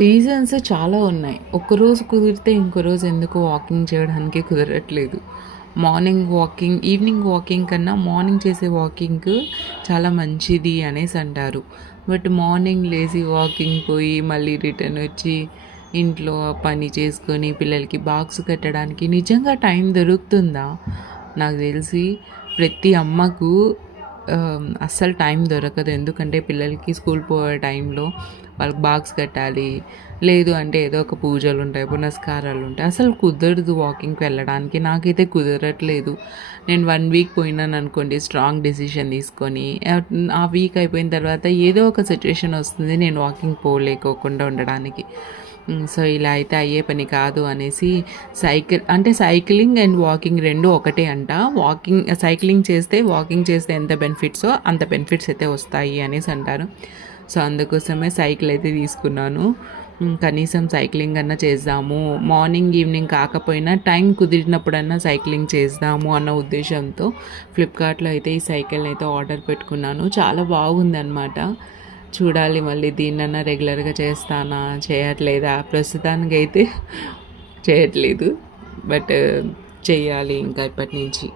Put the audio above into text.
Reasons చాలా ఉన్నాయి. ఒక్కరోజు కుదిరితే ఇంకో రోజు ఎందుకో వాకింగ్ చేయడానికి కుదరట్లేదు. మార్నింగ్ వాకింగ్, ఈవినింగ్ వాకింగ్ కన్నా మార్నింగ్ చేసే వాకింగ్ చాలా మంచిది అనేసి అంటారు. బట్ మార్నింగ్ లేసి వాకింగ్ పోయి మళ్ళీ రిటర్న్ వచ్చి ఇంట్లో పని చేసుకొని పిల్లలకి బాక్స్ కట్టడానికి నిజంగా టైం దొరుకుతుందా? నాకు తెలిసి ప్రతి అమ్మకు అస్సలు టైం దొరకదు. ఎందుకంటే పిల్లలకి స్కూల్ పోయే టైంలో వాళ్ళకి బాక్స్ కట్టాలి, లేదు అంటే ఏదో ఒక పూజలు ఉంటాయి, పునస్కారాలు ఉంటాయి. అసలు కుదరదు వాకింగ్కి వెళ్ళడానికి. నాకైతే కుదరట్లేదు. నేను 1 వీక్ పోయినాను అనుకోండి, స్ట్రాంగ్ డెసిషన్ తీసుకొని ఆ వీక్ అయిపోయిన తర్వాత ఏదో ఒక సిచ్యువేషన్ వస్తుంది నేను వాకింగ్ పోలేకోకుండా ఉండడానికి. సో ఇలా అయితే అయ్యే పని కాదు అనేసి సైక్లింగ్ అండ్ వాకింగ్ 2 ఒకటే అంట. సైక్లింగ్ చేస్తే వాకింగ్ చేస్తే ఎంత బెనిఫిట్సో అంత బెనిఫిట్స్ అయితే వస్తాయి అనేసి అంటారు. సో అందుకోసమే సైకిల్ అయితే తీసుకున్నాను. కనీసం సైక్లింగ్ అన్నా చేద్దాము, మార్నింగ్ ఈవినింగ్ కాకపోయినా టైం కుదిరినప్పుడన్నా సైక్లింగ్ చేద్దాము అన్న ఉద్దేశంతో ఫ్లిప్కార్ట్లో అయితే ఈ సైకిల్ని అయితే ఆర్డర్ పెట్టుకున్నాను. చాలా బాగుందన్నమాట. చూడాలి మళ్ళీ దీన్నన్నా రెగ్యులర్గా చేస్తానా చేయట్లేదా. ప్రస్తుతానికి అయితే చేయట్లేదు, బట్ చేయాలి ఇంకా ఇప్పటి నుంచి.